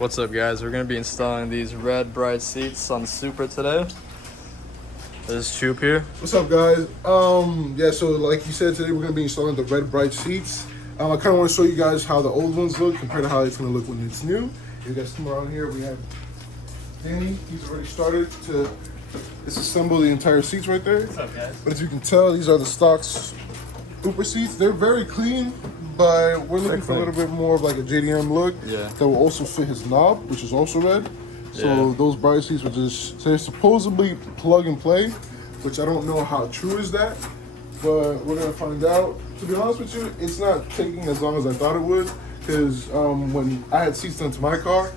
What's up, guys? We're gonna be installing these red bright seats on the Supra today. This is Choop here. What's up, guys? Yeah, so like you said, today we're gonna be installing the red bright seats. I kind of want to show you guys how the old ones look compared to how it's gonna look when it's new. You guys come around here, we have Danny. He's already started to disassemble the entire seats right there. What's up, guys? But as you can tell, these are the stock Supra seats. They're very clean, but we're looking for a little bit more of like a JDM look. Yeah. That will also fit his knob, which is also red. So those bright seats were just, they're supposedly plug and play, which I don't know how true is that, but we're gonna find out. To be honest with you, it's not taking as long as I thought it would, because when I had seats done to my car,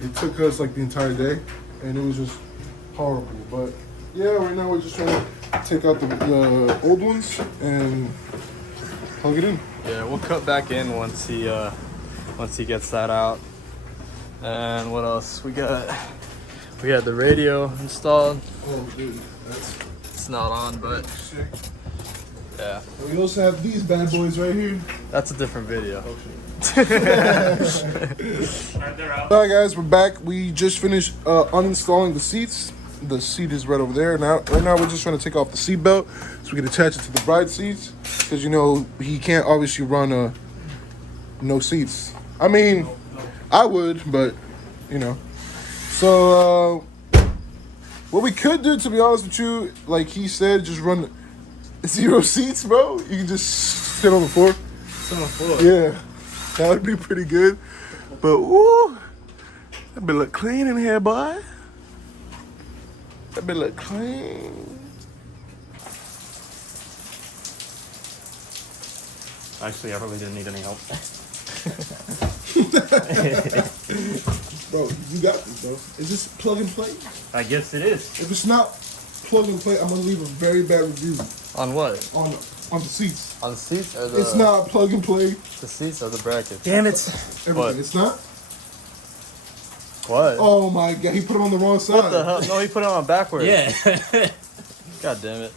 it took us like the entire day, and it was just horrible. But yeah, right now we're just trying to take out the old ones and plug it in. Yeah, we'll cut back in once he gets that out. And what else? We got the radio installed. Oh, dude, It's not on, but sick. yeah. We also have these bad boys right here. That's a different video. Oh, Alright, guys, we're back. We just finished uninstalling the seats. The seat is right over there. Right now we're just trying to take off the seat belt so we can attach it to the bride seats, because you know he can't obviously run no seats. I mean, I would, but you know. So what we could do, to be honest with you, like he said, just run 0 seats, bro. You can just sit on the floor. Sit on the floor. Yeah, that would be pretty good. But woo, that bit look clean in here, boy. That bit look clean. Actually, I really didn't need any help. Bro, you got this, bro. Is this plug and play? I guess it is. If it's not plug and play, I'm gonna leave a very bad review On what? on the seats. On the seats or the? It's not plug and play. The seats or the brackets? Damn it. Everything. What? It's not. What? Oh my god, he put it on the wrong side. What the hell? No, he put it on backwards. Yeah. God damn it.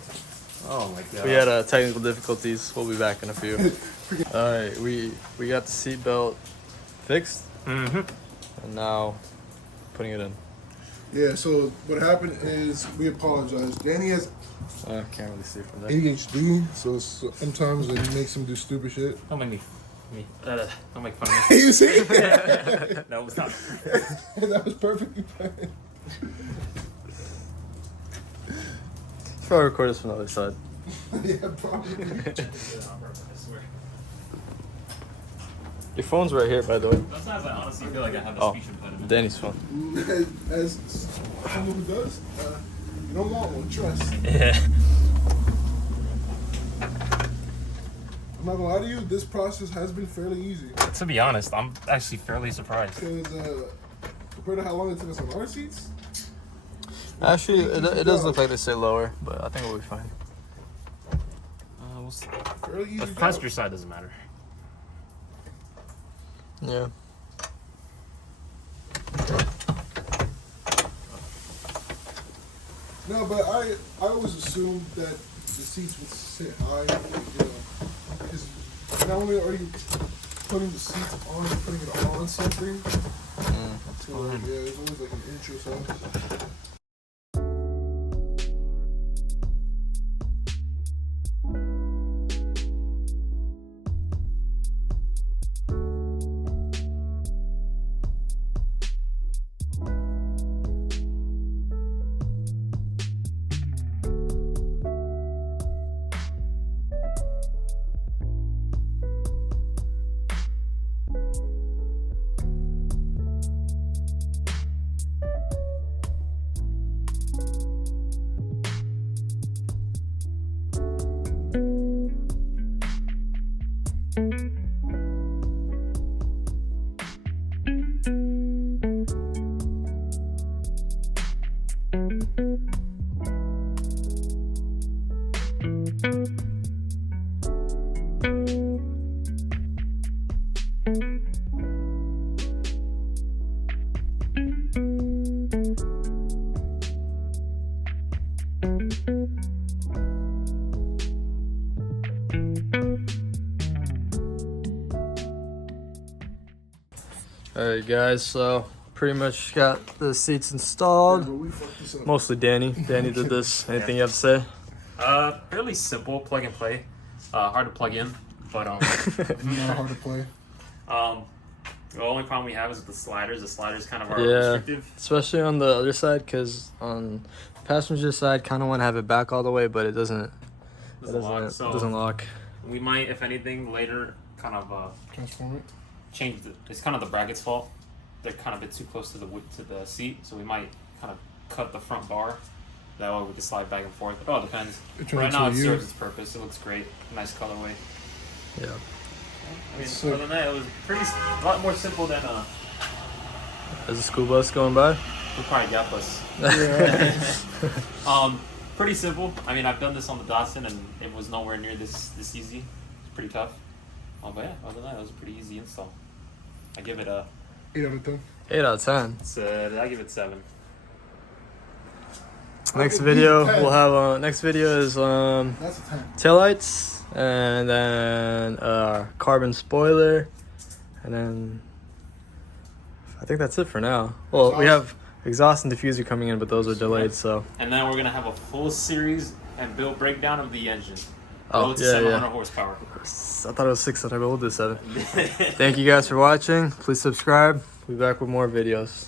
Oh my god. We had technical difficulties. We'll be back in a few. All right, we got the seat belt fixed, Mm-hmm. and now putting it in. Yeah. So what happened is we apologize. Danny has I can't really see from there. ADHD, so sometimes it makes him do stupid shit. Don't make don't make fun of me. You see? No, it's not. That was perfectly fine. Try to record this from the other side. Yeah, probably. I swear. Your phone's right here, by the way. Sometimes I honestly feel like I have a Oh, speech impediment. Danny's phone. As someone who does, you don't want one, trust. Yeah. I'm not gonna lie to you, this process has been fairly easy. To be honest, I'm actually fairly surprised. Because compared to how long it took us on our seats, Actually, it does look like they say lower, but I think we'll be fine. We'll see. fairly easy. The job. passenger side doesn't matter. Yeah. No, but I always assumed that the seats would sit high, you know, because not only are you putting the seats on, you're putting it on something. So like, yeah, there's always like an inch or so. Alright guys, so pretty much got the seats installed. But we fucked this up. Mostly Danny. Danny did this. Anything you have to say? Fairly simple plug and play. Hard to plug in, but Not hard to play. the only problem we have is with the sliders. The sliders kind of are Yeah. restrictive. Especially on the other side, because on the passenger side, kind of want to have it back all the way, but it doesn't. Doesn't Lock. We might, if anything, later kind of Transform it. change the. It's kind of the bracket's fault. They're kind of a bit too close to the seat, so we might kind of cut the front bar. That way we can slide back and forth. It all depends. It Right turns now it into you. serves its purpose. It looks great. Nice colorway. Yeah. I mean, So- other than that, it was a lot more simple than There's a school bus going by. we probably got us. Yeah. Pretty simple. I mean, I've done this on the Datsun and it was nowhere near this easy. It's pretty tough. But yeah, other than that, it was a pretty easy install. I give it a. 8 out of 10. 8 out of 10. I give it 7. Next give video these 10. we'll have next video is That's a 10. taillights, and then carbon spoiler, and then I think that's it for now. Well, we have exhaust and diffuser coming in, but those are delayed, so. And then we're gonna have a full series and build breakdown of the engine. Oh, Road to yeah, 700 yeah. horsepower. I thought it was 600, but we'll do 7. Thank you guys for watching. Please subscribe. We'll be back with more videos.